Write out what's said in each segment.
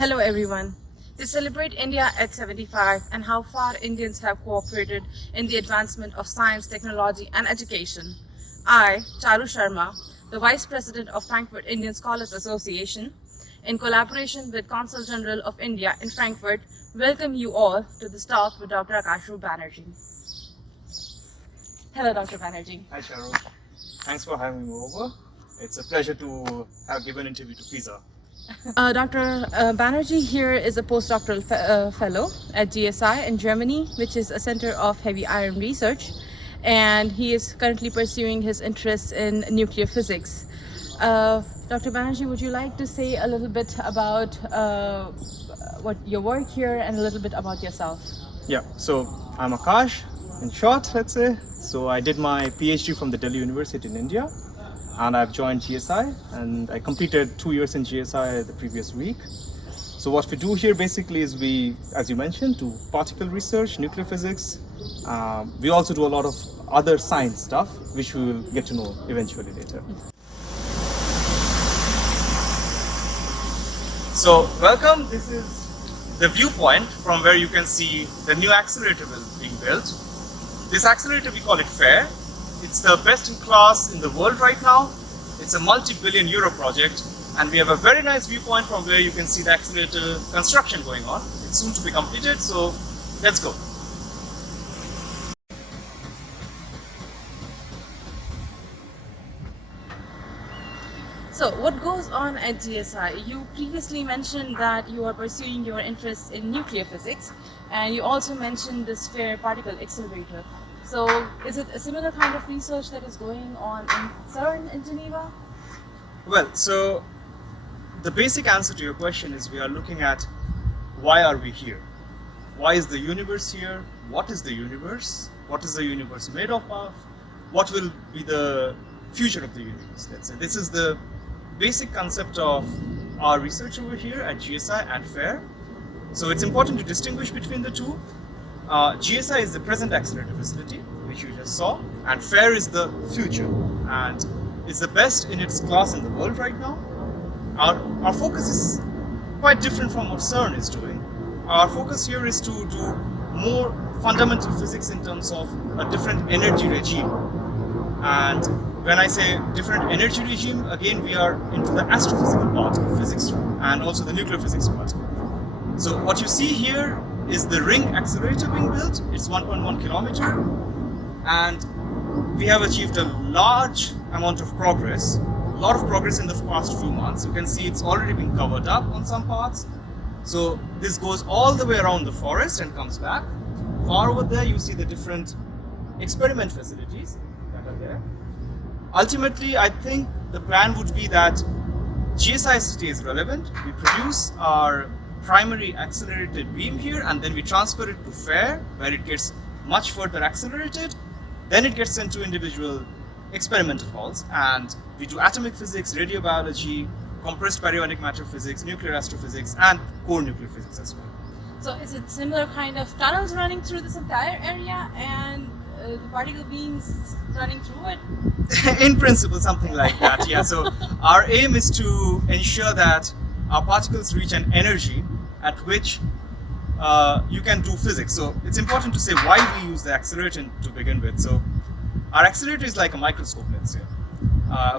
Hello everyone. To celebrate India at 75 and how far Indians have cooperated in the advancement of science, technology and education, I, Charu Sharma, the Vice President of Frankfurt Indian Scholars Association, in collaboration with Consulate General of India in Frankfurt, welcome you all to this talk with Dr. Akashrup Banerjee. Hello Dr. Banerjee. Hi Charu. Thanks for having me over. It's a pleasure to have given an interview to FISA. Dr. Banerjee here is a Post-Doctoral Fellow at GSI in Germany, which is a center of heavy iron research, and he is currently pursuing his interests in nuclear physics. Dr. Banerjee, would you like to say a little bit about what your work here and a little bit about yourself? Yeah, so I'm Akash, in short, let's say. So I did my PhD from the Delhi University in India, and I've joined GSI, and I completed 2 years in GSI the previous week. So what we do here basically is we, as you mentioned, do particle research, nuclear physics. We also do a lot of other science stuff, which we will get to know eventually later. So welcome, this is the viewpoint from where you can see the new accelerator being built. This accelerator, we call it FAIR. It's the best in class in the world right now. It's a multi-billion euro project, and we have a very nice viewpoint from where you can see the accelerator construction going on. It's soon to be completed, so let's go. So what goes on at GSI? You previously mentioned that you are pursuing your interests in nuclear physics, and you also mentioned this FAIR particle accelerator. So is it a similar kind of research that is going on in CERN in Geneva? Well, so the basic answer to your question is we are looking at why are we here? Why is the universe here? What is the universe? What is the universe made of? What will be the future of the universe? Let's say this is the basic concept of our research over here at GSI and FAIR. So it's important to distinguish between the two. GSI is the present accelerator facility, which you just saw, and FAIR is the future, and it's the best in its class in the world right now. Our focus is quite different from what CERN is doing. Our focus here is to do more fundamental physics in terms of a different energy regime. And when I say different energy regime, again we are into the astrophysical part of physics and also the nuclear physics part. So what you see here is the ring accelerator being built. It's 1.1 kilometer, and we have achieved a large amount of progress. A lot of progress in the past few months. You can see it's already been covered up on some parts. So this goes all the way around the forest and comes back. Far over there you see the different experiment facilities that are there. Ultimately, I think the plan would be that GSI stays relevant. We produce our primary accelerated beam here, and then we transfer it to FAIR, where it gets much further accelerated. Then it gets sent to individual experimental halls, and we do atomic physics, radiobiology, compressed baryonic matter physics, nuclear astrophysics, and core nuclear physics as well. So is it similar kind of tunnels running through this entire area and the particle beams running through it? In principle, something like that, yeah. So our aim is to ensure that our particles reach an energy at which you can do physics. So it's important to say why we use the accelerator to begin with. So our accelerator is like a microscope, let's say.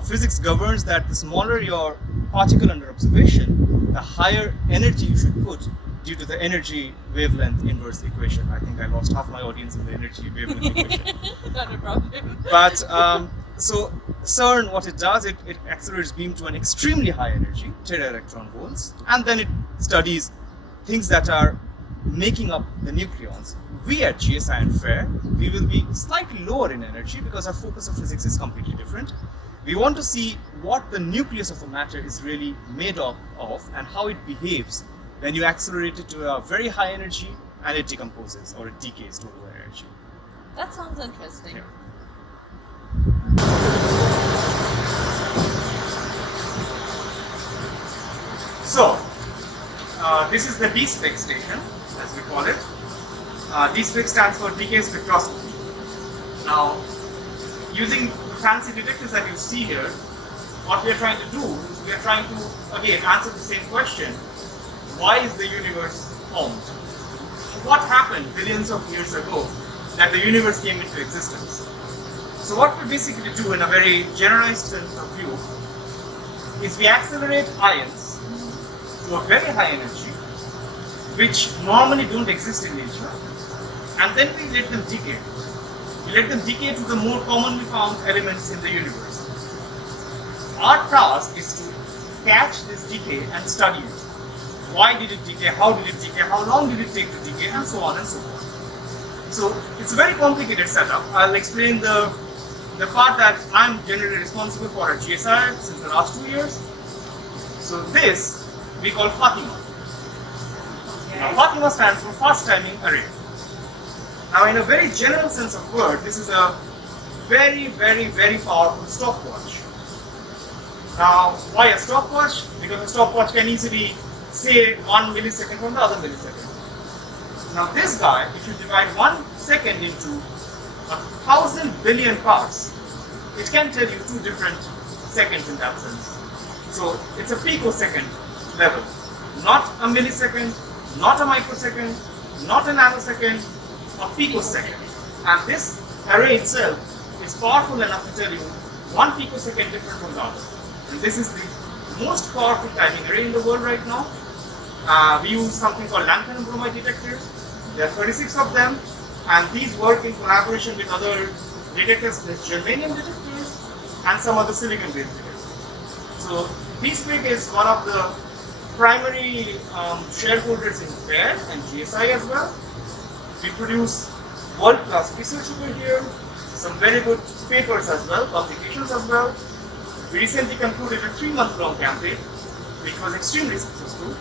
Physics governs that the smaller your particle under observation, the higher energy you should put due to the energy wavelength inverse equation. I think I lost half my audience in the energy wavelength equation. Not a problem. But so CERN, what it does, it accelerates beam to an extremely high energy, 10 electron volts, and then it studies things that are making up the nucleons. We at GSI and FAIR, we will be slightly lower in energy because our focus of physics is completely different. We want to see what the nucleus of a matter is really made of and how it behaves when you accelerate it to a very high energy and it decomposes or it decays to lower energy. That sounds interesting. Yeah. So, this is the D-spec station, as we call it. D-spec stands for decay spectroscopy. Now, using the fancy detectors that you see here, what we are trying to do is we are trying to, again, answer the same question. why is the universe formed? What happened billions of years ago that the universe came into existence? So what we basically do in a very generalized sense of view is we accelerate ions to a very high energy, which normally don't exist in nature, and then we let them decay. We let them decay to the more commonly found elements in the universe. Our task is to catch this decay and study it. Why did it decay? How did it decay? How long did it take to decay? And so on and so forth. So it's a very complicated setup. I'll explain the part that I'm generally responsible for at GSI since the last 2 years. So this we call Fatima. Now Fatima stands for Fast Timing Array. Now in a very general sense of word, this is a very, very, very powerful stopwatch. Now why a stopwatch? Because a stopwatch can easily say 1 millisecond from the other millisecond. Now this guy, if you divide 1 second into 1,000 billion parts, it can tell you 2 different seconds in that sense. So it's a picosecond level, not a millisecond, not a microsecond, not a nanosecond, a picosecond. And this array itself is powerful enough to tell you 1 picosecond different from the other. And this is the most powerful timing array in the world right now. We use something called lanthanum bromide detectors. There are 36 of them, and these work in collaboration with other detectors, like germanium detectors and some other silicon-based detectors. So DSPIC is one of the primary shareholders in FAIR and GSI as well. We produce world-class research over here, some very good papers as well, publications as well. We recently concluded a 3-month-long campaign, which was extremely successful.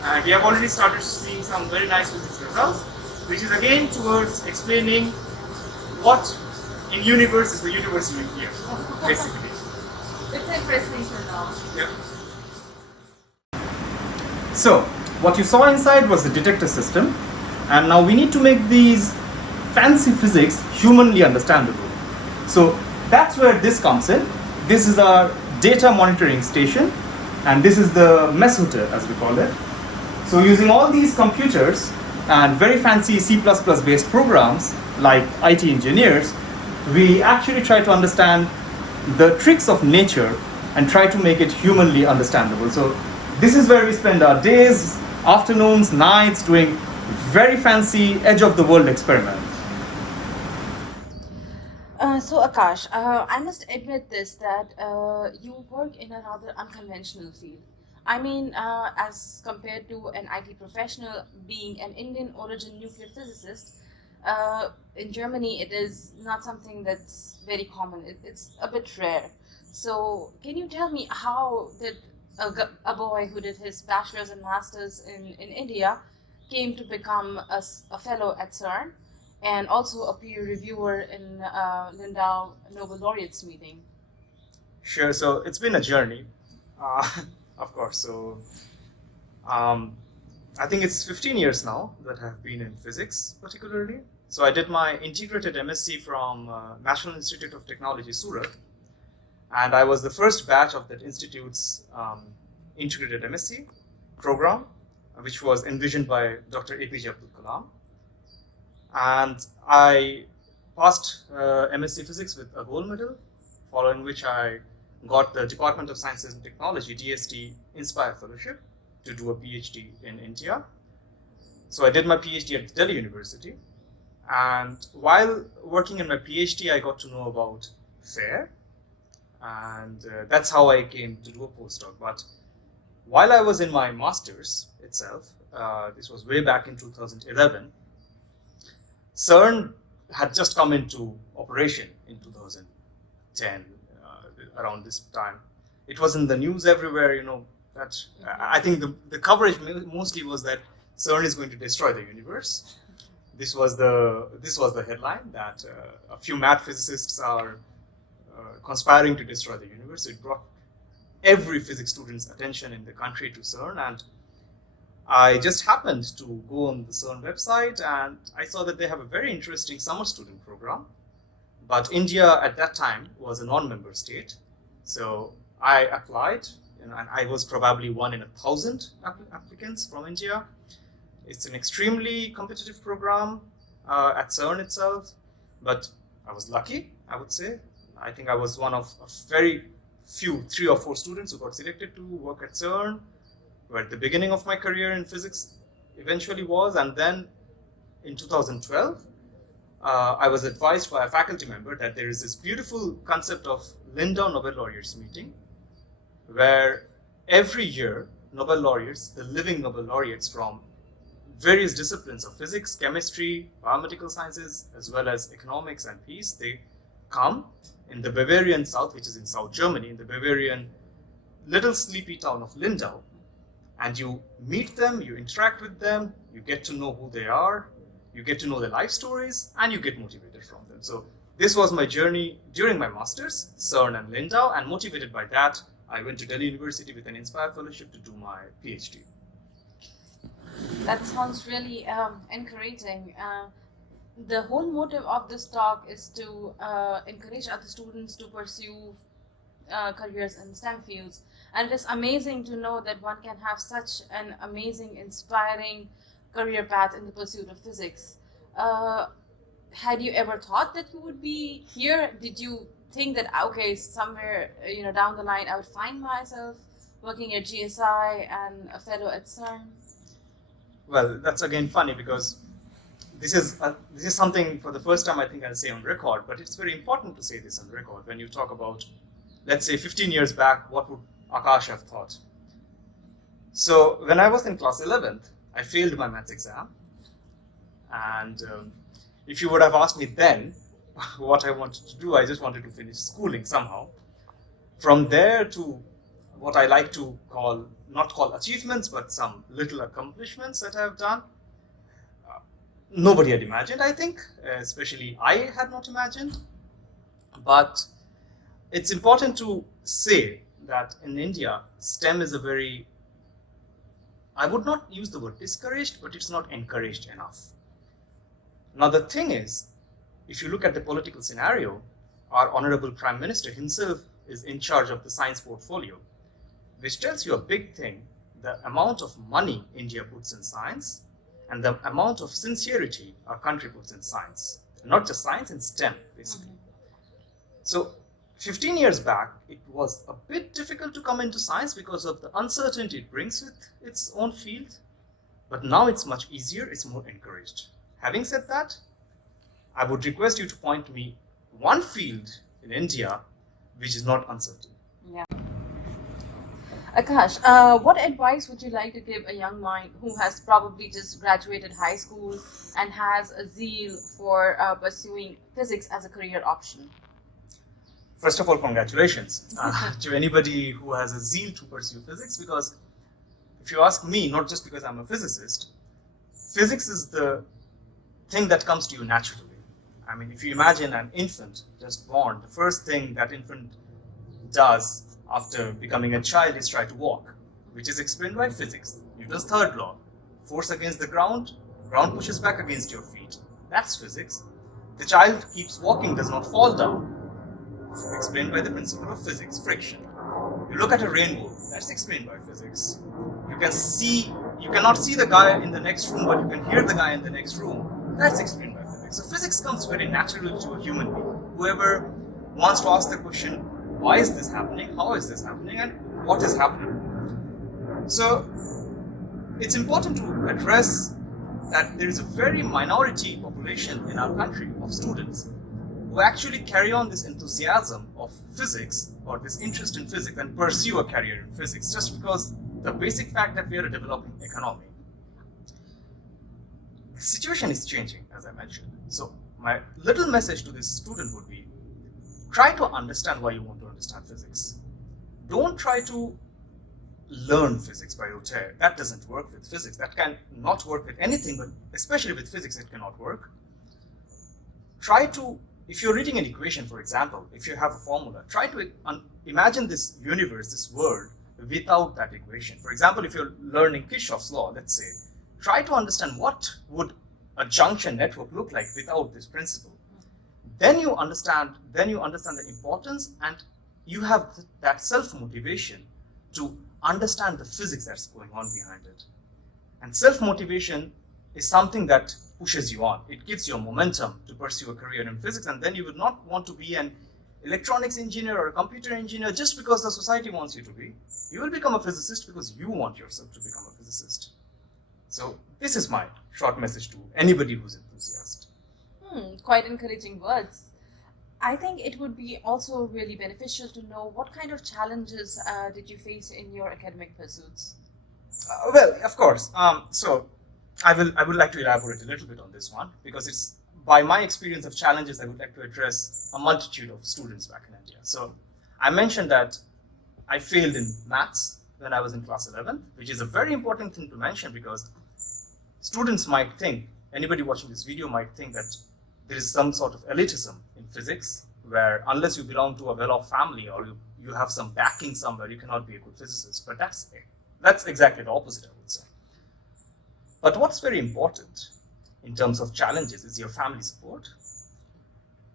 And we have already started seeing some very nice physics results, which is again towards explaining what in universe is the universe doing here, basically. It's interesting to know. Yeah. So, what you saw inside was the detector system, and now we need to make these fancy physics humanly understandable. So, that's where this comes in. This is our data monitoring station, and this is the mesoter, as we call it. So using all these computers and very fancy C++ based programs like IT engineers, we actually try to understand the tricks of nature and try to make it humanly understandable. So this is where we spend our days, afternoons, nights doing very fancy edge of the world experiments. So Akash, I must admit this, that you work in a rather unconventional field. I mean, as compared to an IT professional, being an Indian origin nuclear physicist, in Germany it is not something that's very common. It's a bit rare. So can you tell me, how did a boy who did his bachelor's and master's in India came to become a fellow at CERN and also a peer reviewer in Lindau Nobel Laureates meeting? Sure, so it's been a journey, of course. So I think it's 15 years now that I've been in physics particularly. So I did my integrated MSc from National Institute of Technology, Surat. And I was the first batch of that institute's integrated MSc program, which was envisioned by Dr. APJ Abdul Kalam. And I passed MSc Physics with a gold medal, following which I got the Department of Sciences and Technology, DST, Inspire Fellowship to do a PhD in India. So I did my PhD at Delhi University. And while working in my PhD, I got to know about FAIR. And that's how I came to do a postdoc. But while I was in my master's itself, this was way back in 2011, CERN had just come into operation in 2010, around this time. It was in the news everywhere, you know, that I think the coverage mostly was that CERN is going to destroy the universe. This was the headline, that a few mad physicists are conspiring to destroy the universe. So it brought every physics student's attention in the country to CERN, and I just happened to go on the CERN website and I saw that they have a very interesting summer student program. But India at that time was a non-member state. So I applied and I was probably one in 1,000 applicants from India. It's an extremely competitive program at CERN itself, but I was lucky, I would say. I think I was one of a very few, 3 or 4 students who got selected to work at CERN, where the beginning of my career in physics eventually was. And then in 2012, I was advised by a faculty member that there is this beautiful concept of Lindau Nobel Laureates meeting, where every year Nobel laureates, the living Nobel laureates from various disciplines of physics, chemistry, biomedical sciences, as well as economics and peace, they come in the Bavarian South, which is in South Germany, in the Bavarian little sleepy town of Lindau, and you meet them, you interact with them, you get to know who they are, you get to know their life stories, and you get motivated from them. So this was my journey during my master's, CERN and Lindau, and motivated by that, I went to Delhi University with an Inspire Fellowship to do my PhD. That sounds really encouraging. The whole motive of this talk is to encourage other students to pursue careers in STEM fields. And it is amazing to know that one can have such an amazing, inspiring career path in the pursuit of physics. Had you ever thought that you would be here? Did you think that, okay, somewhere down the line I would find myself working at GSI and a fellow at CERN? Well, that's again funny, because this is something for the first time I think I'll say on record, but it's very important to say this on record. When you talk about, let's say 15 years back, what would Akash have thought? So when I was in class 11th, I failed my maths exam, and if you would have asked me then what I wanted to do, I just wanted to finish schooling somehow. From there to what I like to not call achievements, but some little accomplishments that I have done, nobody had imagined, I think, especially I had not imagined. But it's important to say that in India, STEM is I would not use the word discouraged, but it's not encouraged enough. Now the thing is, if you look at the political scenario, our Honorable Prime Minister himself is in charge of the science portfolio, which tells you a big thing: the amount of money India puts in science and the amount of sincerity our country puts in science. Not just science, in STEM, basically. Mm-hmm. So 15 years back, it was a bit difficult to come into science because of the uncertainty it brings with its own field. But now it's much easier, it's more encouraged. Having said that, I would request you to point to me one field in India which is not uncertain. Yeah. Akash, what advice would you like to give a young mind who has probably just graduated high school and has a zeal for pursuing physics as a career option? First of all, congratulations to anybody who has a zeal to pursue physics, because if you ask me, not just because I'm a physicist, physics is the thing that comes to you naturally. I mean, if you imagine an infant just born, the first thing that infant does after becoming a child is try to walk, which is explained by physics. Newton's third law: force against the ground pushes back against your feet. That's physics. The child keeps walking, does not fall down, explained by the principle of physics, friction. You look at a rainbow, that's explained by physics. You cannot see the guy in the next room, but you can hear the guy in the next room. That's explained by physics. So physics comes very naturally to a human being. Whoever wants to ask the question, why is this happening, how is this happening, and what is happening? So it's important to address that there is a very minority population in our country of students who actually carry on this enthusiasm of physics, or this interest in physics, and pursue a career in physics, just because the basic fact that we are a developing economy. The situation is changing, as I mentioned. So my little message to this student would be, try to understand why you want to understand physics. Don't try to learn physics by rote. That doesn't work with physics. That can not work with anything, but especially with physics, it cannot work. Try to, if you're reading an equation, for example, if you have a formula, try to imagine this universe, this world, without that equation. For example, if you're learning Kirchhoff's law, let's say, try to understand what would a junction network look like without this principle. Then you understand the importance, and you have that self-motivation to understand the physics that's going on behind it. And self-motivation is something that pushes you on. It gives you a momentum to pursue a career in physics, and then you would not want to be an electronics engineer or a computer engineer just because the society wants you to be. You will become a physicist because you want yourself to become a physicist. So this is my short message to anybody who's enthusiastic. Quite encouraging words. I think it would be also really beneficial to know what kind of challenges did you face in your academic pursuits? Well, of course. So I would like to elaborate a little bit on this one, because it's by my experience of challenges I would like to address a multitude of students back in India. So I mentioned that I failed in maths when I was in class 11, which is a very important thing to mention, because students might think, anybody watching this video might think that there is some sort of elitism in physics, where unless you belong to a well-off family or you have some backing somewhere, you cannot be a good physicist. But that's exactly the opposite, I would say. But what's very important in terms of challenges is your family support.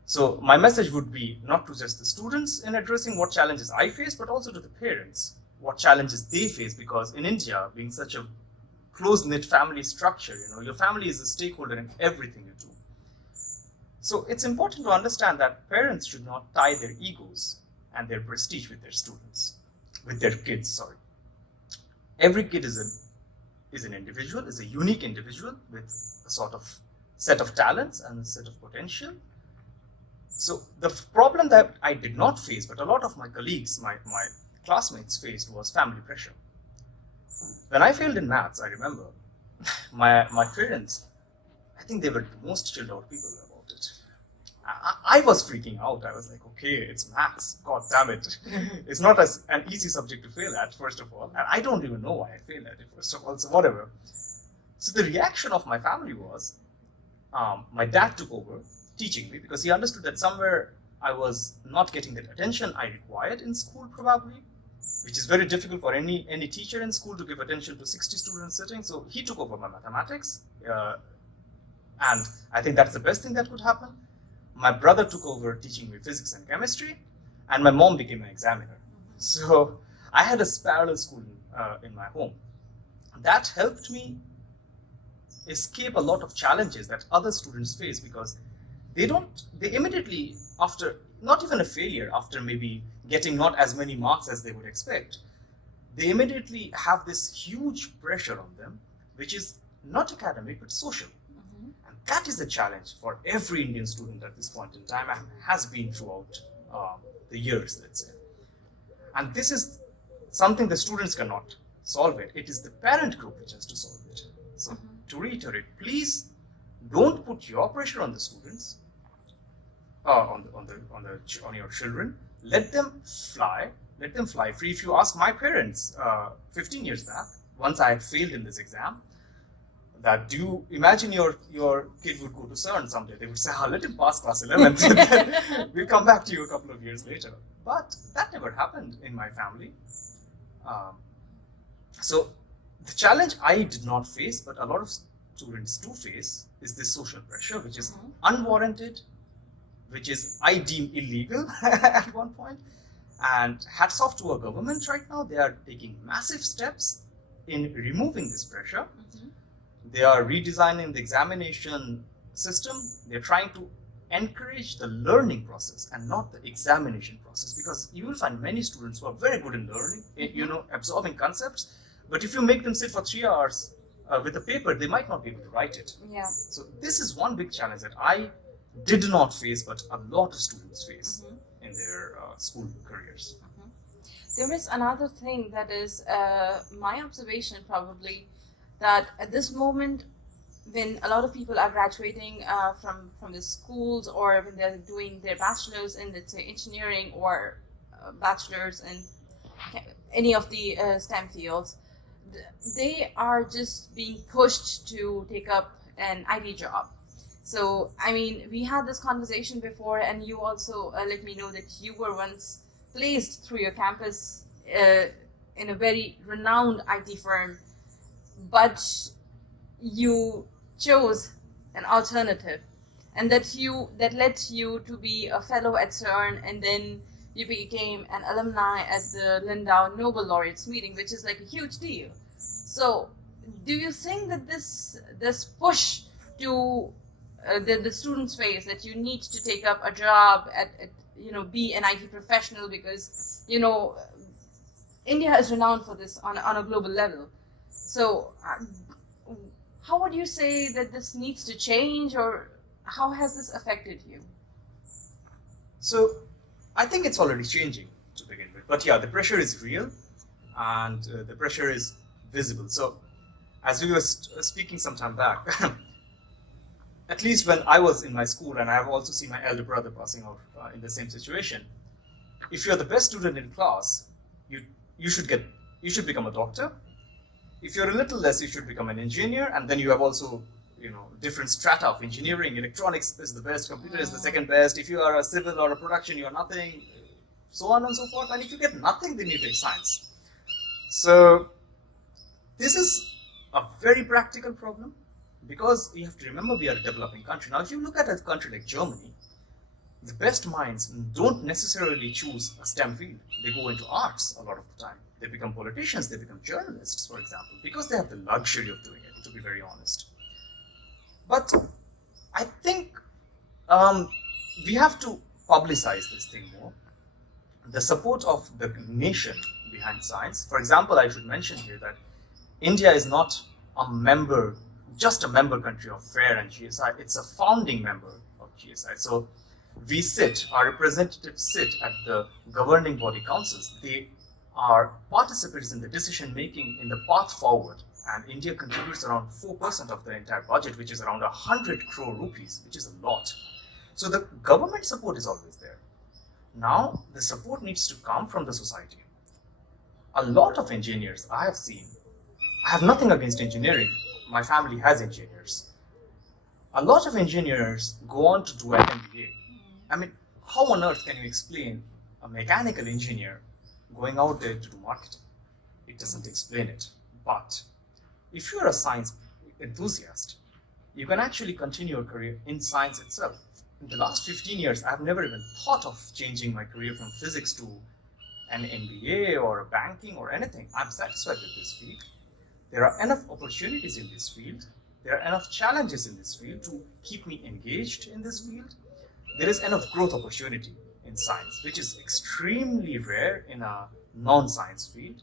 So my message would be not to just the students in addressing what challenges I face, but also to the parents, what challenges they face, because in India, being such a close-knit family structure, your family is a stakeholder in everything you do. So it's important to understand that parents should not tie their egos and their prestige with their kids. Every kid is an individual, is a unique individual with a sort of set of talents and a set of potential. So the problem that I did not face, but a lot of my colleagues, my classmates faced, was family pressure. When I failed in maths, I remember my parents, I think they were the most chilled out people about it. I was freaking out. I was like, okay, it's maths. God damn it. It's not an easy subject to fail at, first of all. And I don't even know why I failed at it, first of all, so whatever. So the reaction of my family was, my dad took over teaching me, because he understood that somewhere I was not getting that attention I required in school, probably, which is very difficult for any teacher in school to give attention to 60 students sitting. So he took over my mathematics, and I think that's the best thing that could happen. My brother took over teaching me physics and chemistry, and my mom became an examiner. So I had a parallel school in my home. That helped me escape a lot of challenges that other students face, because they immediately, after not even a failure, after maybe getting not as many marks as they would expect, they immediately have this huge pressure on them, which is not academic but social. And that is a challenge for every Indian student at this point in time, and has been throughout the years, let's say. And this is something the students cannot solve it. It is the parent group which has to solve it. So to reiterate, please don't put your pressure on the students, on your children. Let them fly free. If you ask my parents 15 years back, once I had failed in this exam, that do you imagine your kid would go to CERN someday? They would say, let him pass class 11th, and then we'll come back to you a couple of years later. But that never happened in my family. So the challenge I did not face, but a lot of students do face, is this social pressure, which is unwarranted, which is, I deem, illegal at one point. And hats off to our government right now. They are taking massive steps in removing this pressure. They are redesigning the examination system. They're trying to encourage the learning process and not the examination process, because you will find many students who are very good in learning, absorbing concepts, but if you make them sit for 3 hours with a paper, they might not be able to write it. Yeah. So this is one big challenge that I did not face, but a lot of students face in their school careers. There is another thing that is my observation, probably, that at this moment, when a lot of people are graduating from the schools, or when they're doing their bachelor's in, let's say, engineering, or bachelor's in any of the STEM fields, they are just being pushed to take up an IT job. So, I mean, we had this conversation before, and you also let me know that you were once placed through your campus in a very renowned IT firm, but you chose an alternative, and that led you to be a fellow at CERN, and then you became an alumni at the Lindau Nobel Laureates meeting, which is like a huge deal. So, do you think that this push to the students face, that you need to take up a job at be an IT professional, because India is renowned for this on a global level. So, how would you say that this needs to change, or how has this affected you? So, I think it's already changing to begin with. But yeah, the pressure is real, and the pressure is visible. So, as we were speaking some time back, at least when I was in my school, and I have also seen my elder brother passing out in the same situation, if you're the best student in class, you should become a doctor. If you're a little less, you should become an engineer, and then you have also different strata of engineering. Electronics is the best, computer is the second best. If you are a civil or a production, you are nothing, so on and so forth. And if you get nothing, then you take science. So this is a very practical problem, because you have to remember we are a developing country. Now, if you look at a country like Germany, the best minds don't necessarily choose a STEM field. They go into arts a lot of the time. They become politicians, they become journalists, for example, because they have the luxury of doing it, to be very honest. But I think we have to publicize this thing more. The support of the nation behind science. For example, I should mention here that India is not just a member country of FAIR and GSI. It's a founding member of GSI. So our representatives sit at the governing body councils. They are participants in the decision making in the path forward, and India contributes around 4% of the entire budget, which is around 100 crore rupees, which is a lot. So the government support is always there. Now the support needs to come from the society. A lot of engineers I have seen, I have nothing against engineering, my family has engineers. A lot of engineers go on to do an MBA. I mean, how on earth can you explain a mechanical engineer going out there to do marketing? It doesn't explain it. But if you're a science enthusiast, you can actually continue your career in science itself. In the last 15 years, I've never even thought of changing my career from physics to an MBA or a banking or anything. I'm satisfied with this field. There are enough opportunities in this field. There are enough challenges in this field to keep me engaged in this field. There is enough growth opportunity in science, which is extremely rare in a non-science field.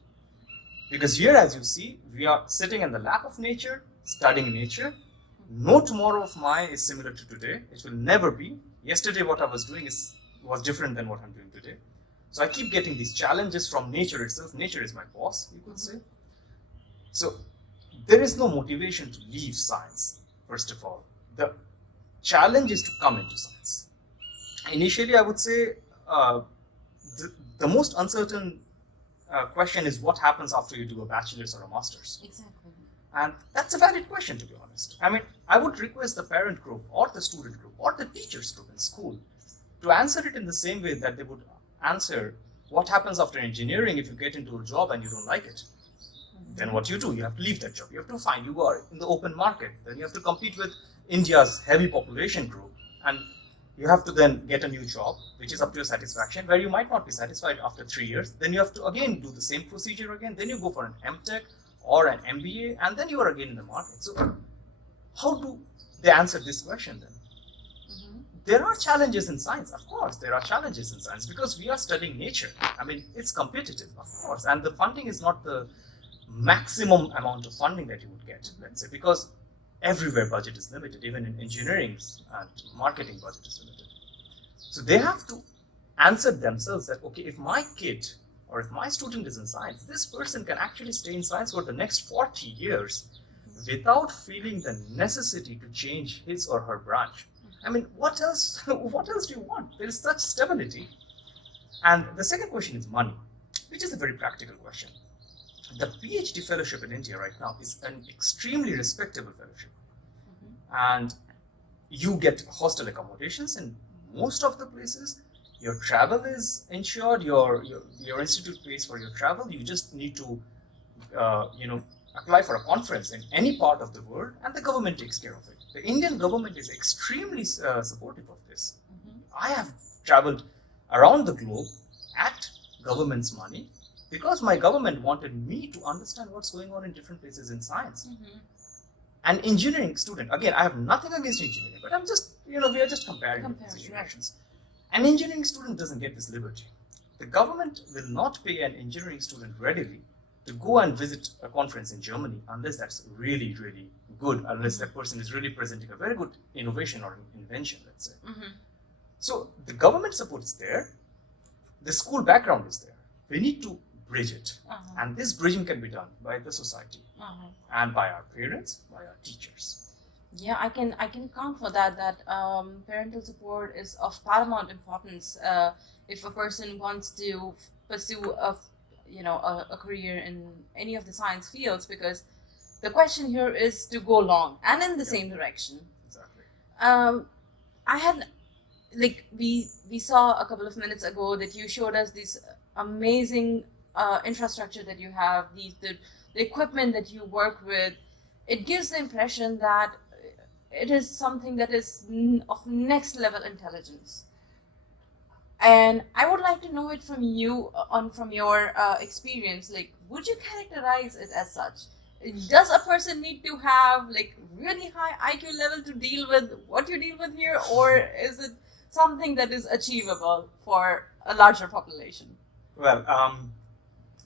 Because here, as you see, we are sitting in the lap of nature, studying nature. No tomorrow of mine is similar to today. It will never be. Yesterday, what I was doing was different than what I'm doing today. So I keep getting these challenges from nature itself. Nature is my boss, you could say. So there is no motivation to leave science, first of all. The challenge is to come into science. Initially, I would say the most uncertain question is what happens after you do a bachelor's or a master's. Exactly. And that's a valid question, to be honest. I mean, I would request the parent group or the student group or the teachers group in school to answer it in the same way that they would answer what happens after engineering if you get into a job and you don't like it. Then what you do, you have to leave that job. You have to find, you are in the open market. Then you have to compete with India's heavy population group. And you have to then get a new job, which is up to your satisfaction, where you might not be satisfied after 3 years. Then you have to again do the same procedure again. Then you go for an MTech or an MBA, and then you are again in the market. So how do they answer this question then? There are challenges in science, of course. There are challenges in science because we are studying nature. I mean, it's competitive, of course. And the funding is not the maximum amount of funding that you would get, let's say, because everywhere budget is limited, even in engineering and marketing budget is limited. So they have to answer themselves that, okay, if my kid or if my student is in science, this person can actually stay in science for the next 40 years without feeling the necessity to change his or her branch. I mean, what else do you want? There is such stability. And the second question is money, which is a very practical question. The PhD fellowship in India right now is an extremely respectable fellowship. And you get hostel accommodations in most of the places. Your travel is insured, your institute pays for your travel. You just need to apply for a conference in any part of the world, and the government takes care of it. The Indian government is extremely supportive of this. I have traveled around the globe at government's money because my government wanted me to understand what's going on in different places in science. An engineering student, again, I have nothing against engineering, but I'm just, we are just comparing situations. An engineering student doesn't get this liberty. The government will not pay an engineering student readily to go and visit a conference in Germany unless that's really, really good, unless that person is really presenting a very good innovation or invention, let's say. So the government support is there, the school background is there. We need to bridge it. And this bridging can be done by the society and by our parents, by our teachers. Yeah, I can count for that parental support is of paramount importance if a person wants to pursue a career in any of the science fields, because the question here is to go long and in the same direction. Exactly. I had we saw a couple of minutes ago that you showed us this amazing infrastructure that you have, the equipment that you work with. It gives the impression that it is something that is of next level intelligence. And I would like to know it from you, from your experience. Would you characterize it as such? Does a person need to have really high IQ level to deal with what you deal with here, or is it something that is achievable for a larger population? Well,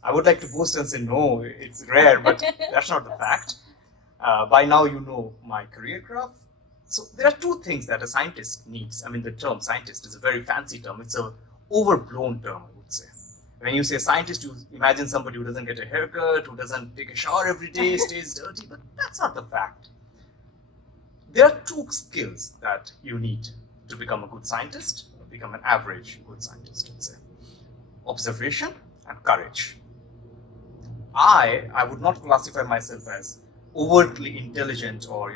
I would like to boast and say no, it's rare, but that's not the fact. By now you know my career graph. So there are two things that a scientist needs. I mean, the term scientist is a very fancy term. It's an overblown term, I would say. When you say scientist, you imagine somebody who doesn't get a haircut, who doesn't take a shower every day, stays dirty, but that's not the fact. There are two skills that you need to become a good scientist, or become an average good scientist, let's say. Observation and courage. I would not classify myself as overtly intelligent or,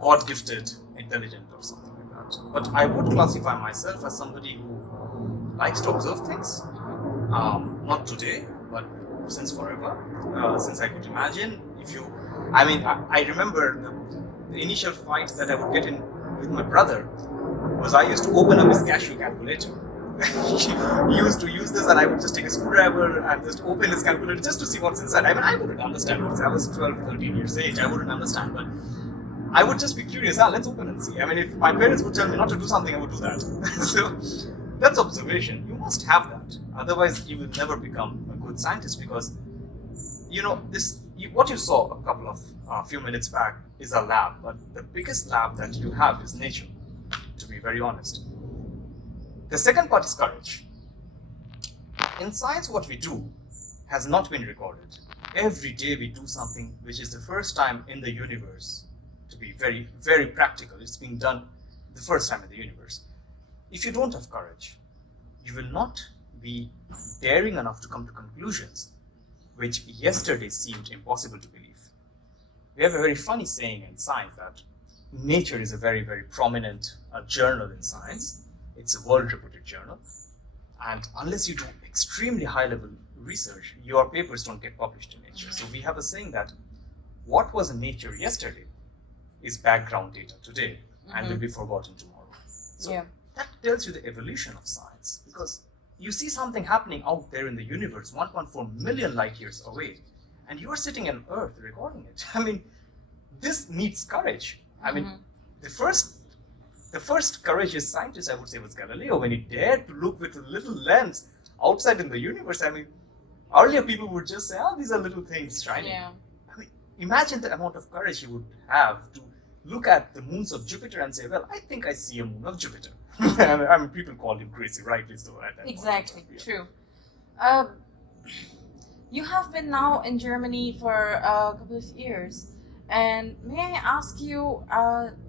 God-gifted intelligent or something like that. But I would classify myself as somebody who likes to observe things. Not today, but since forever. Since I could imagine, I remember the initial fights that I would get in with my brother was I used to open up his cashew calculator. He used to use this, and I would just take a screwdriver and just open his calculator just to see what's inside. I wouldn't understand. I was 12, 13 years age. I wouldn't understand, but I would just be curious. Let's open and see. If my parents would tell me not to do something, I would do that. So that's observation. You must have that. Otherwise, you will never become a good scientist, because, what you saw a few minutes back is a lab, but the biggest lab that you have is nature, to be very honest. The second part is courage. In science, what we do has not been recorded. Every day we do something which is the first time in the universe. To be very, very practical, it's being done the first time in the universe. If you don't have courage, you will not be daring enough to come to conclusions which yesterday seemed impossible to believe. We have a very funny saying in science that Nature is a very, very prominent journal in science. It's a world-reputed journal. And unless you do extremely high-level research, your papers don't get published in Nature. So we have a saying that what was in Nature yesterday is background data today and will be forgotten tomorrow. So that tells you the evolution of science, because you see something happening out there in the universe 1.4 million light years away, and you are sitting on Earth recording it. I mean, this needs courage. I mean, the first courageous scientist, I would say, was Galileo, when he dared to look with a little lens outside in the universe. I mean, earlier people would just say, oh, these are little things shining. I mean, imagine the amount of courage you would have to look at the moons of Jupiter and say, well, I think I see a moon of Jupiter. I mean, people called him crazy, rightly so. At that exactly, point. True. You have been now in Germany for a couple of years. And may I ask you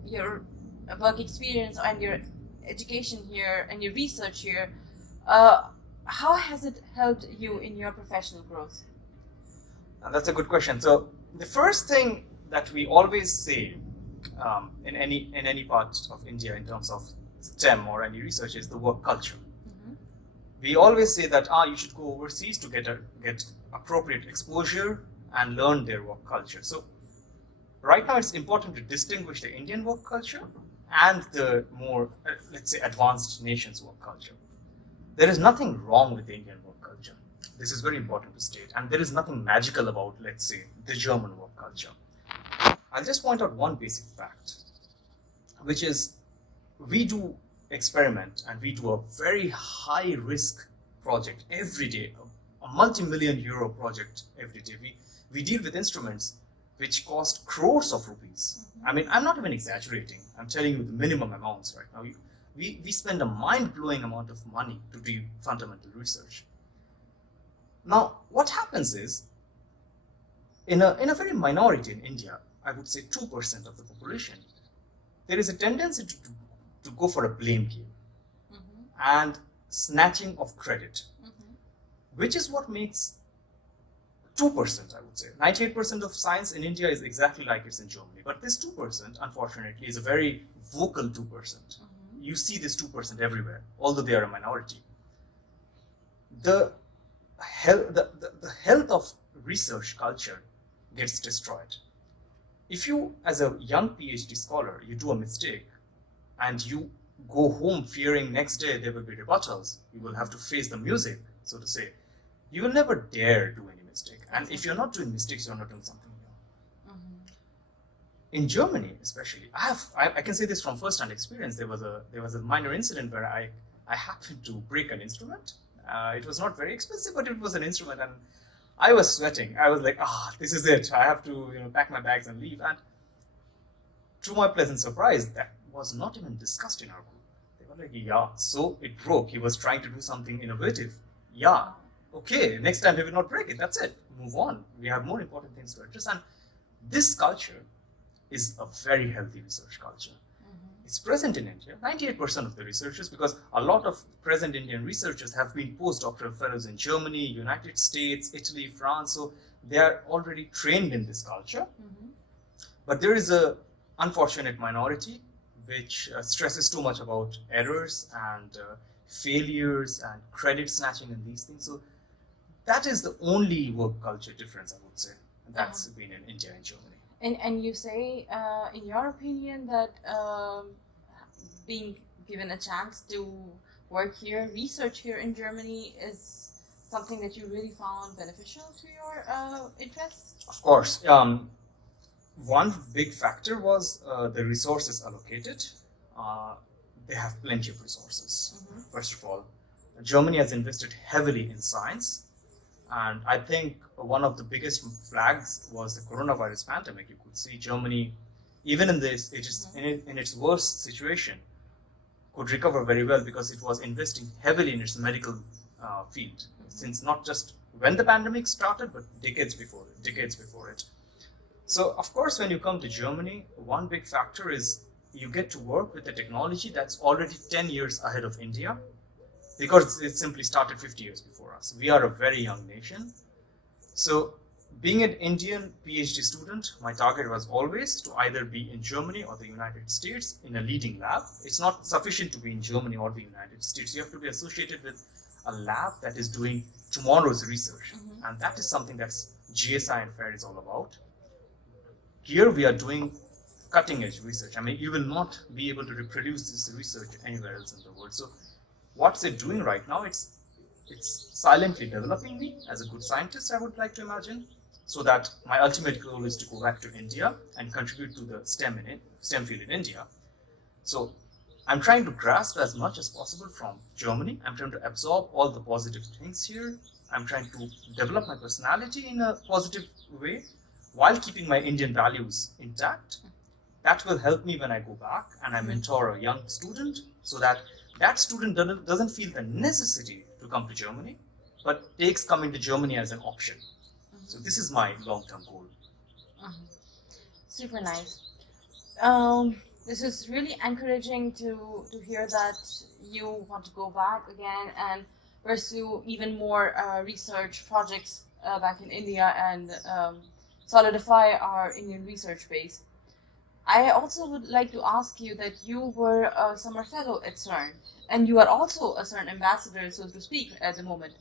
your work experience and your education here and your research here, how has it helped you in your professional growth? That's a good question. So the first thing that we always say in any part of India in terms of STEM or any research is the work culture. We always say that you should go overseas to get appropriate exposure and learn their work culture. So right now it's important to distinguish the Indian work culture and the more, let's say, advanced nations' work culture. there is nothing wrong with the Indian work culture. This is very important to state. And there is nothing magical about, let's say, the German work culture. I'll just point out one basic fact, which is we do experiment and we do a very high risk project every day, a multi-million euro project every day. We deal with instruments which cost crores of rupees. I mean, I'm not even exaggerating. I'm telling you the minimum amounts right now. We spend a mind-blowing amount of money to do fundamental research. Now, what happens is, in a very minority in India, I would say 2% of the population, there is a tendency to go for a blame game and snatching of credit, which is what makes 2%, I would say. 98% of science in India is exactly like it's in Germany. But this 2%, unfortunately, is a very vocal 2%. You see this 2% everywhere, although they are a minority. The health of research culture gets destroyed. If you, as a young PhD scholar, you do a mistake and you go home fearing next day there will be rebuttals, you will have to face the music, so to say, you will never dare do any mistake. And if you're not doing mistakes, you're not doing something new. In Germany, especially, I can say this from first-hand experience. There was a minor incident where I happened to break an instrument. It was not very expensive, but it was an instrument, and I was sweating. I was like, this is it. I have to pack my bags and leave. And to my pleasant surprise, that was not even discussed in our group. They were like, yeah, so it broke. He was trying to do something innovative. Yeah, okay, next time he will not break it. That's it. Move on. We have more important things to address. And this culture is a very healthy research culture. It's present in India. 98% of the researchers, because a lot of present Indian researchers have been postdoctoral fellows in Germany, United States, Italy, France, so they are already trained in this culture. But there is a unfortunate minority which stresses too much about errors and failures and credit snatching and these things. So that is the only work culture difference, I would say. That's been in India and Germany. And you say, in your opinion, that being given a chance to work here, research here in Germany, is something that you really found beneficial to your interests? Of course. One big factor was the resources allocated. They have plenty of resources, first of all. Germany has invested heavily in science. And I think one of the biggest flags was the coronavirus pandemic. You could see Germany, even in this, in its worst situation, could recover very well because it was investing heavily in its medical field, since not just when the pandemic started, but decades before it. So, of course, when you come to Germany, one big factor is you get to work with a technology that's already 10 years ahead of India, because it simply started 50 years before us. We are a very young nation. So being an Indian PhD student, my target was always to either be in Germany or the United States in a leading lab. It's not sufficient to be in Germany or the United States. You have to be associated with a lab that is doing tomorrow's research. And that is something that GSI and FAIR is all about. Here we are doing cutting edge research. I mean, you will not be able to reproduce this research anywhere else in the world. So what's it doing right now? It's silently developing me as a good scientist, I would like to imagine, so that my ultimate goal is to go back to India and contribute to the STEM field in India. So I'm trying to grasp as much as possible from Germany. I'm trying to absorb all the positive things here. I'm trying to develop my personality in a positive way while keeping my Indian values intact. That will help me when I go back and I mentor a young student, so that student doesn't feel the necessity to come to Germany, but takes coming to Germany as an option. So this is my long-term goal. Super nice. This is really encouraging to hear that you want to go back again and pursue even more research projects back in India and solidify our Indian research base. I also would like to ask you that you were a summer fellow at CERN, and you are also a CERN ambassador, so to speak, at the moment.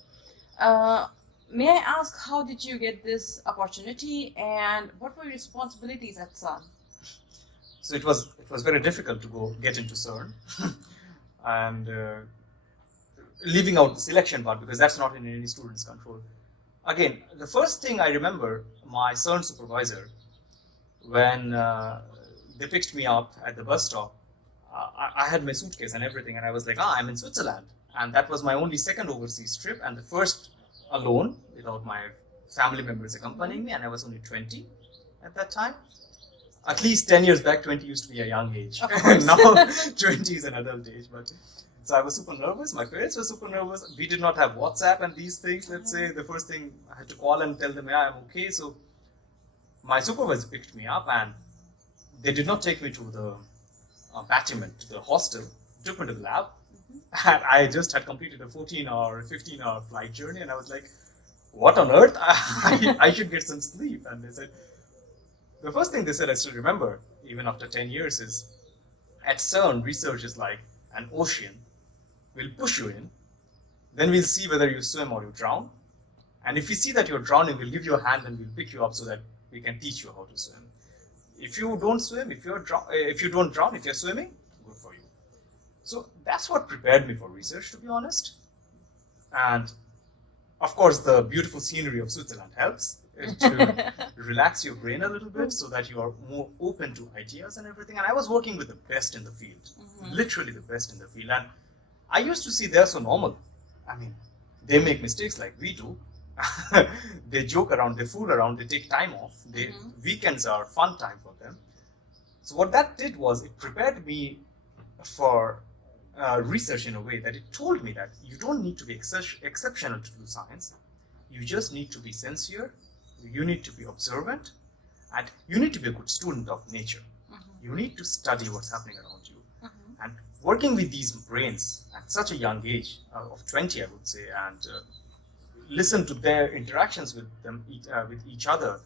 May I ask, how did you get this opportunity, and what were your responsibilities at CERN? So it was very difficult to get into CERN, and leaving out the selection part because that's not in any student's control. Again, the first thing I remember, my CERN supervisor, when they picked me up at the bus stop, I had my suitcase and everything, and I was like, I'm in Switzerland. And that was my only second overseas trip, and the first alone, without my family members accompanying me, and I was only 20 at that time. At least 10 years back, 20 used to be a young age. Now 20 is an adult age. But so I was super nervous. My parents were super nervous. We did not have WhatsApp and these things. Let's say the first thing I had to call and tell them, yeah, I'm okay. So my supervisor picked me up, and they did not take me to the bâtiment, to the hostel. Took me to the lab. And I just had completed a 14-hour, 15-hour flight journey, and I was like, what on earth? I should get some sleep. And they said, the first thing they said, I still remember, even after 10 years, is at CERN, research is like an ocean. We'll push you in, then we'll see whether you swim or you drown. And if we see that you're drowning, we'll give you a hand and we'll pick you up so that we can teach you how to swim. If you don't swim, if you don't drown, if you're swimming, good for you. So that's what prepared me for research, to be honest. And of course, the beautiful scenery of Switzerland helps to relax your brain a little bit so that you are more open to ideas and everything. And I was working with the best in the field, literally the best in the field. And I used to see they're so normal. I mean, they make mistakes like we do. They joke around, they fool around, they take time off. Weekends are fun time for them. So what that did was it prepared me for research in a way that it told me that you don't need to be exceptional to do science. You just need to be sincere, you need to be observant, and you need to be a good student of nature. You need to study what's happening around you. And working with these brains at such a young age, of 20 I would say, and listen to their interactions with them, with each other,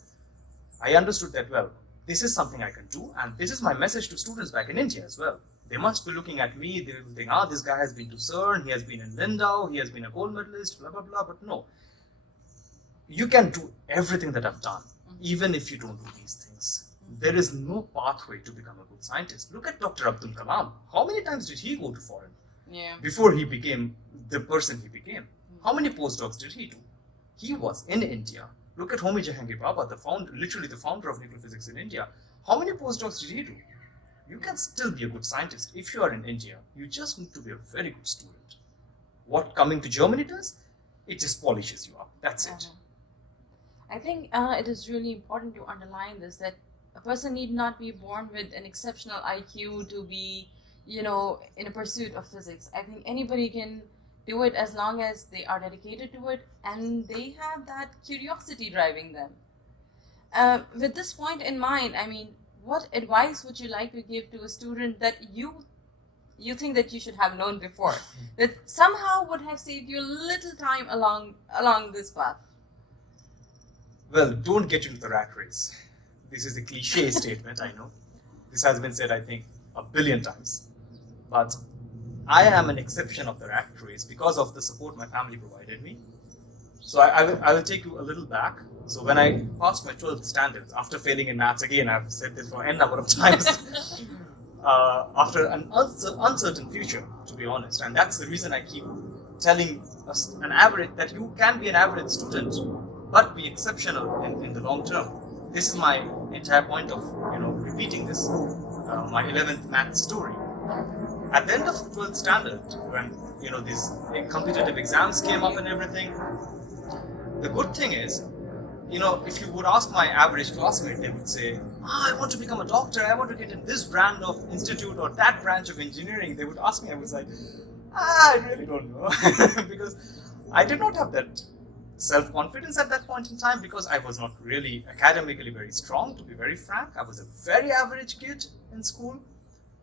I understood that, well, this is something I can do, and this is my message to students back in India as well. They must be looking at me, they will think, this guy has been to CERN, he has been in Lindau, he has been a gold medalist, blah, blah, blah. But no, you can do everything that I've done, even if you don't do these things. There is no pathway to become a good scientist. Look at Dr. Abdul Kalam. How many times did he go to foreign before he became the person he became? How many postdocs did he do? He was in India. Look at Homi Jahangir Baba, literally the founder of nuclear physics in India. How many postdocs did he do? You can still be a good scientist if you are in India. You just need to be a very good student. What coming to Germany does, it just polishes you up. That's it. I think it is really important to underline this, that a person need not be born with an exceptional IQ to be, in a pursuit of physics. I think anybody can do it as long as they are dedicated to it and they have that curiosity driving them. With this point in mind, I mean, what advice would you like to give to a student that you think that you should have known before, that somehow would have saved you a little time along this path? Well, don't get into the rat race. This is a cliche statement, I know. This has been said, I think, a billion times. But I am an exception of the rat race because of the support my family provided me. So I will take you a little back. So when I passed my 12th standards, after failing in maths, again, I've said this for n number of times, after an uncertain future, to be honest. And that's the reason I keep telling us that you can be an average student, but be exceptional in the long term. This is my entire point of repeating this, my 11th math story. At the end of 12th standard, when these competitive exams came up and everything, the good thing is, if you would ask my average classmate, they would say, I want to become a doctor, I want to get in this brand of institute or that branch of engineering. They would ask me, I was like, I really don't know. Because I did not have that self-confidence at that point in time, because I was not really academically very strong, to be very frank. I was a very average kid in school,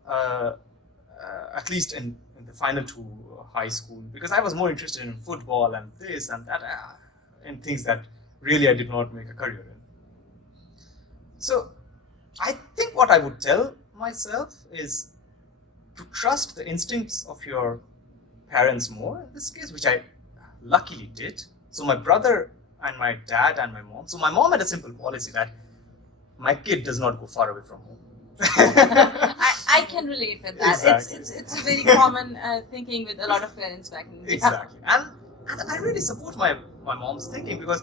at least in the final two high school, because I was more interested in football and this and that, and things that really I did not make a career in. So I think what I would tell myself is to trust the instincts of your parents more, in this case, which I luckily did. So my brother and my dad and my mom. So my mom had a simple policy that my kid does not go far away from home. I can relate with that. Exactly. It's a very common thinking with a lot of parents back in India. Exactly. And I really support my mom's thinking, because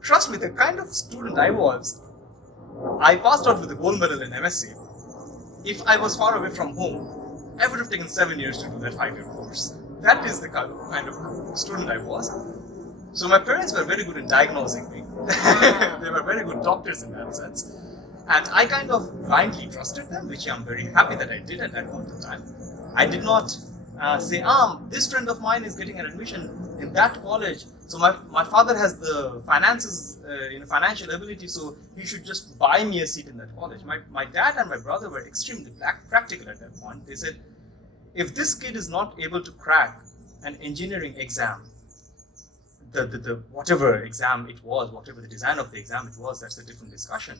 trust me, the kind of student I was, I passed out with a gold medal in MSc. If I was far away from home, I would have taken 7 years to do that 5-year course. That is the kind of student I was. So my parents were very good in diagnosing me. They were very good doctors in that sense. And I kind of blindly trusted them, which I'm very happy that I did at that point in time. I did not say, this friend of mine is getting an admission in that college. So my father has the finances, financial ability, so he should just buy me a seat in that college. My dad and my brother were extremely practical at that point. They said, if this kid is not able to crack an engineering exam, the whatever exam it was, whatever the design of the exam it was, that's a different discussion.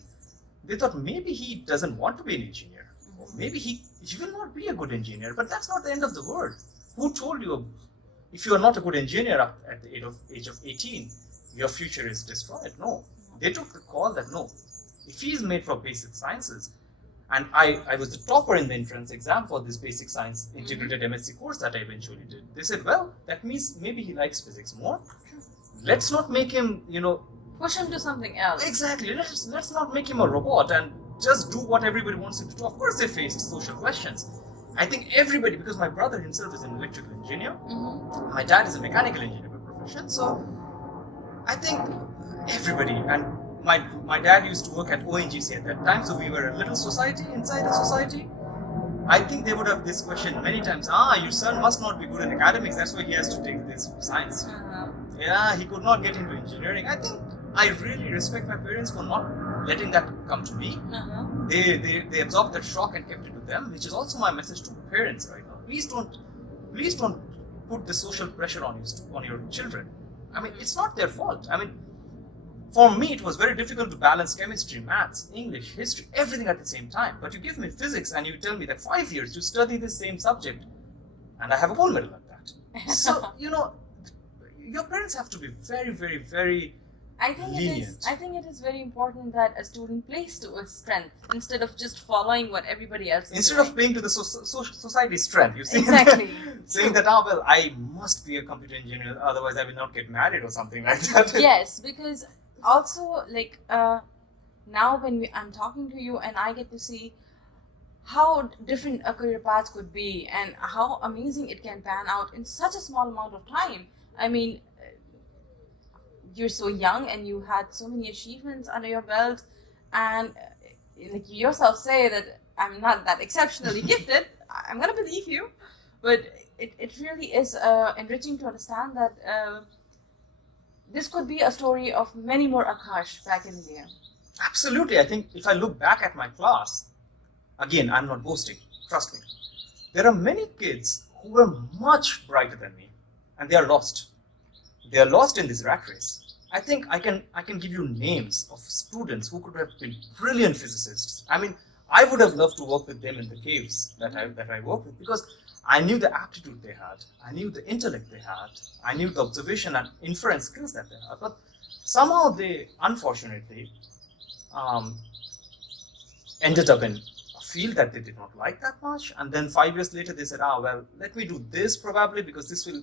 They thought maybe he doesn't want to be an engineer, or maybe he will not be a good engineer, but that's not the end of the world. Who told you if you are not a good engineer at the age of 18, your future is destroyed? No. They took the call that no, if he is made for basic sciences, and I was the topper in the entrance exam for this basic science integrated MSc course that I eventually did. They said, well, that means maybe he likes physics more. Let's not make him, push him to something else. Exactly. Let's not make him a robot and just do what everybody wants him to do. Of course, they face social questions. I think everybody, because my brother himself is an electrical engineer, my dad is a mechanical engineer by profession. So I think everybody, and my dad used to work at ONGC at that time, so we were a little society inside a society. I think they would have this question many times. Your son must not be good in academics, that's why he has to take this science. Yeah, he could not get into engineering. I think I really respect my parents for not letting that come to me. They absorbed that shock and kept it to them, which is also my message to parents right now. Please don't put the social pressure on your children. I mean, it's not their fault. I mean, for me, it was very difficult to balance chemistry, maths, English, history, everything at the same time. But you give me physics and you tell me that 5 years to study this same subject, and I have a gold medal at that. So, your parents have to be very, very, very lenient. I think it is very important that a student plays to his strength instead of just following what everybody else is Instead doing. of playing to the society's strength, you see? Exactly. Saying that, well, I must be a computer engineer, otherwise I will not get married or something like that. Yes, because also, now when I'm talking to you and I get to see how different a career path could be and how amazing it can pan out in such a small amount of time. I mean, you're so young and you had so many achievements under your belt, and you yourself say that I'm not that exceptionally gifted. I'm gonna believe you, but it really is enriching to understand that this could be a story of many more Akash back in India. Absolutely. I think if I look back at my class, again, I'm not boasting, trust me. There are many kids who were much brighter than me, and they are lost. They are lost in this rat race. I think I can give you names of students who could have been brilliant physicists. I mean, I would have loved to work with them in the caves that I worked with, because I knew the aptitude they had, I knew the intellect they had, I knew the observation and inference skills that they had. But somehow they, unfortunately, ended up in a field that they did not like that much. And then 5 years later, they said, well, let me do this probably because this will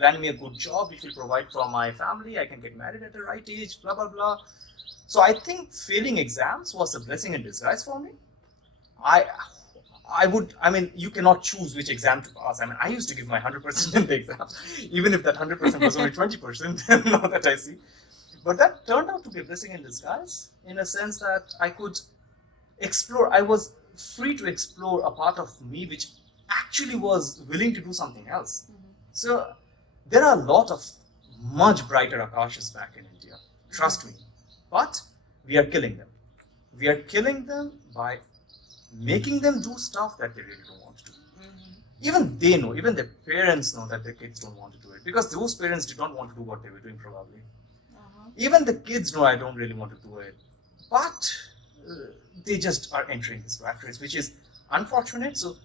land me a good job, it will provide for my family, I can get married at the right age, blah, blah, blah. So I think failing exams was a blessing in disguise for me. You cannot choose which exam to pass. I mean, I used to give my 100% in the exams, even if that 100% was only 20%, now that I see. But that turned out to be a blessing in disguise, in a sense that I could explore, I was free to explore a part of me which actually was willing to do something else. So there are a lot of much brighter Akashas back in India, trust me. But we are killing them. We are killing them by making them do stuff that they really don't want to do. Even they know, even their parents know that their kids don't want to do it, because those parents did not want to do what they were doing probably. Even the kids know I don't really want to do it. But they just are entering this rat race, which is unfortunate. So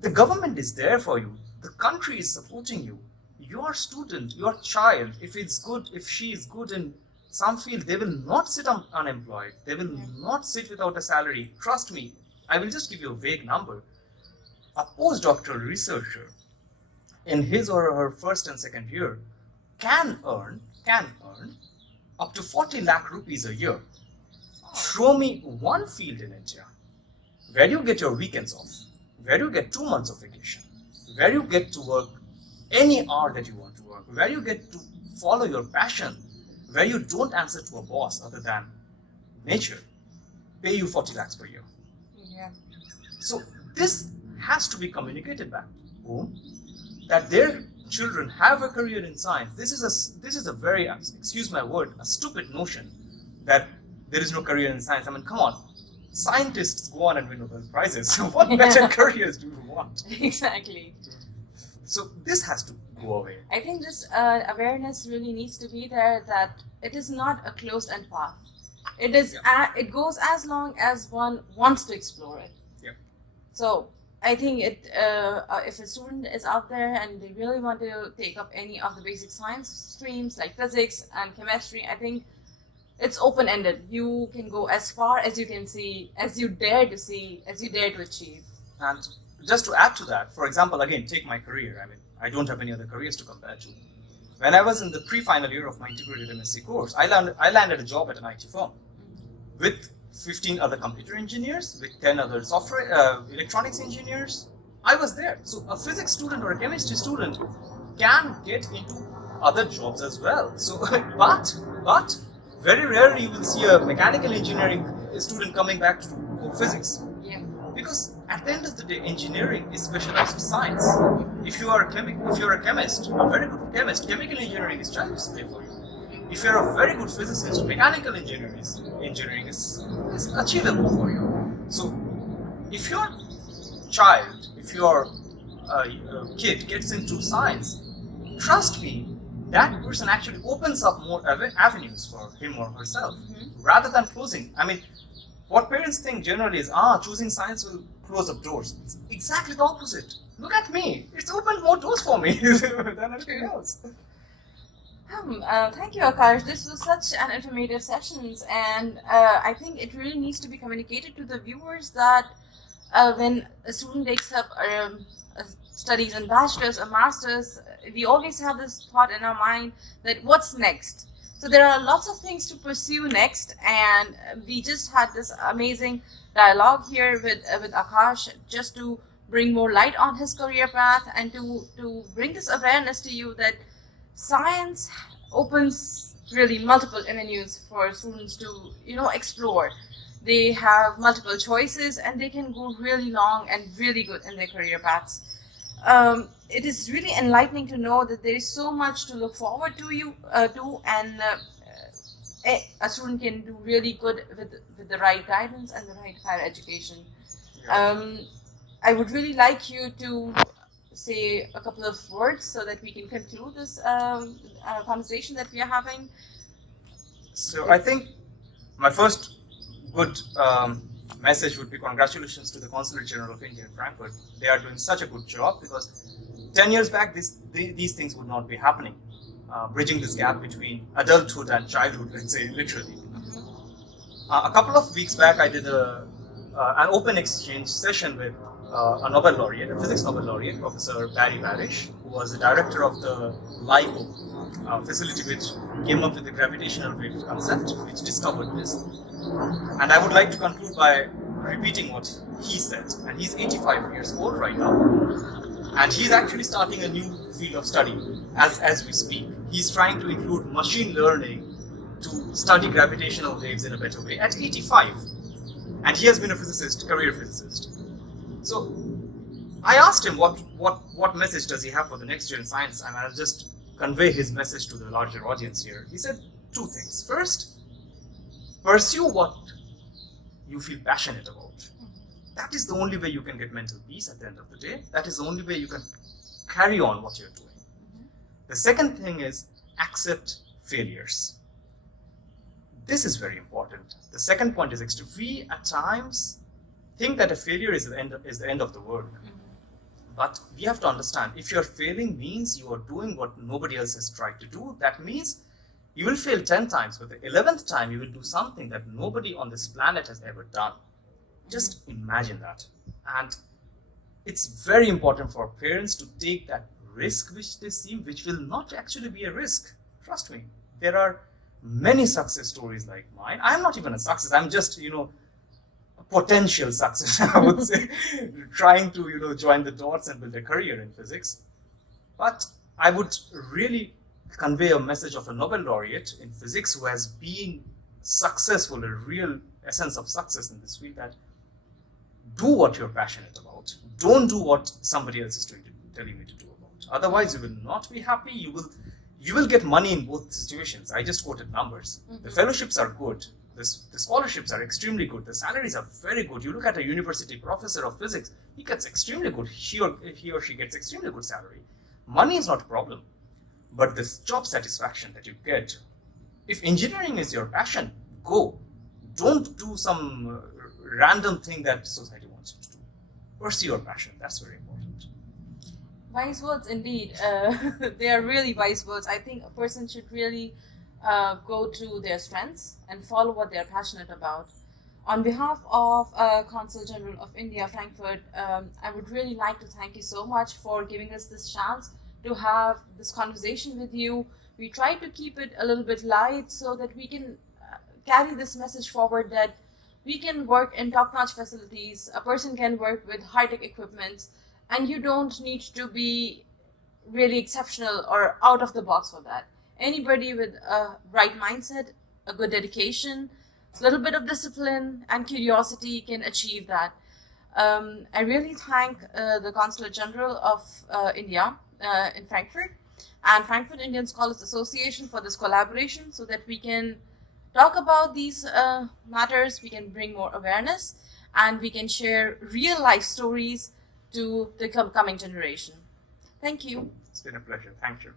the government is there for you. The country is supporting you. Your student, your child, if it's good, if she is good in some field, they will not sit unemployed. They will not sit without a salary. Trust me. I will just give you a vague number. A postdoctoral researcher in his or her first and second year can earn up to 40 lakh rupees a year. Show me one field in India where you get your weekends off, where you get 2 months of vacation, where you get to work any hour that you want to work, where you get to follow your passion, where you don't answer to a boss other than nature, pay you 40 lakhs per year. Yeah. So this has to be communicated back home, that their children have a career in science. This is a very, excuse my word, a stupid notion that there is no career in science. I mean, come on. Scientists go on and win Nobel Prizes. So what better careers do you want? Exactly. So this has to go away. I think this awareness really needs to be there, that it is not a closed-end path. It is. It goes as long as one wants to explore it. Yep. So I think if a student is out there and they really want to take up any of the basic science streams like physics and chemistry, I think it's open-ended. You can go as far as you can see, as you dare to see, as you dare to achieve. And just to add to that, for example, again, take my career. I mean, I don't have any other careers to compare to. When I was in the pre-final year of my integrated MSc course, I landed a job at an IT firm with 15 other computer engineers, with 10 other software, electronics engineers. I was there. So a physics student or a chemistry student can get into other jobs as well. So, but very rarely you will see a mechanical engineering student coming back to do physics. Yeah. Because at the end of the day, engineering is specialized science. If you are a chemist, a very good chemist, chemical engineering is child's play for you. If you're a very good physicist, mechanical engineering is achievable for you. So if your child, if your kid gets into science, trust me, that person actually opens up more avenues for him or herself, rather than closing. I mean, what parents think generally is, choosing science will close up doors. It's exactly the opposite. Look at me. It's opened more doors for me than anything else. Thank you, Akash. This was such an informative session, and I think it really needs to be communicated to the viewers that when a student takes up studies in bachelor's or master's, we always have this thought in our mind that what's next? So there are lots of things to pursue next, and we just had this amazing dialogue here with Akash, just to bring more light on his career path and to bring this awareness to you that science opens really multiple avenues for students to explore. They have multiple choices and they can go really long and really good in their career paths. It is really enlightening to know that there is so much to look forward to and a student can do really good with the right guidance and the right higher education. I would really like you to say a couple of words so that we can conclude this conversation that we are having. So I think my first good message would be congratulations to the Consulate General of India in Frankfurt. They are doing such a good job, because 10 years back these things would not be happening. Bridging this gap between adulthood and childhood, let's say, literally. A couple of weeks back, I did an open exchange session with a Nobel laureate, a physics Nobel laureate, Professor Barry Barish, who was the director of the LIGO facility which came up with the gravitational wave concept, which discovered this. And I would like to conclude by repeating what he said. And he's 85 years old right now. And he's actually starting a new field of study as we speak. He's trying to include machine learning to study gravitational waves in a better way at 85. And he has been a physicist, career physicist. So I asked him what message does he have for the next year in science, and I'll just convey his message to the larger audience here. He said two things. First, pursue what you feel passionate about. That is the only way you can get mental peace at the end of the day. That is the only way you can carry on what you're doing. The second thing is accept failures. This is very important. The second point is extra. We at times think that a failure is the end of the world. But we have to understand, if you're failing means you are doing what nobody else has tried to do. That means you will fail 10 times, but the 11th time you will do something that nobody on this planet has ever done. Just imagine that. And it's very important for parents to take that risk which they seem, which will not actually be a risk. Trust me, there are many success stories like mine. I'm not even a success. I'm just, a potential success, I would say, trying to, join the dots and build a career in physics. But I would really convey a message of a Nobel laureate in physics who has been successful, a real essence of success in this field, that do what you're passionate about. Don't do what somebody else is telling you to do about. Otherwise, you will not be happy. You will get money in both situations. I just quoted numbers. The fellowships are good. The scholarships are extremely good. The salaries are very good. You look at a university professor of physics, he gets extremely good. He or she gets extremely good salary. Money is not a problem, but this job satisfaction that you get. If engineering is your passion, go. Don't do some random thing that society wants you to do. Pursue your passion. That's very important. Wise words indeed. They are really wise words. I think a person should really go to their strengths and follow what they are passionate about. On behalf of Consulate General of India, Frankfurt, I would really like to thank you so much for giving us this chance to have this conversation with you. We try to keep it a little bit light so that we can carry this message forward, that we can work in top-notch facilities, a person can work with high-tech equipment, and you don't need to be really exceptional or out of the box for that. Anybody with a right mindset, a good dedication, a little bit of discipline and curiosity can achieve that. I really thank the Consulate General of India in Frankfurt and Frankfurt Indian Scholars Association for this collaboration, so that we can talk about these matters, we can bring more awareness, and we can share real life stories to the coming generation. Thank you. It's been a pleasure. Thank you.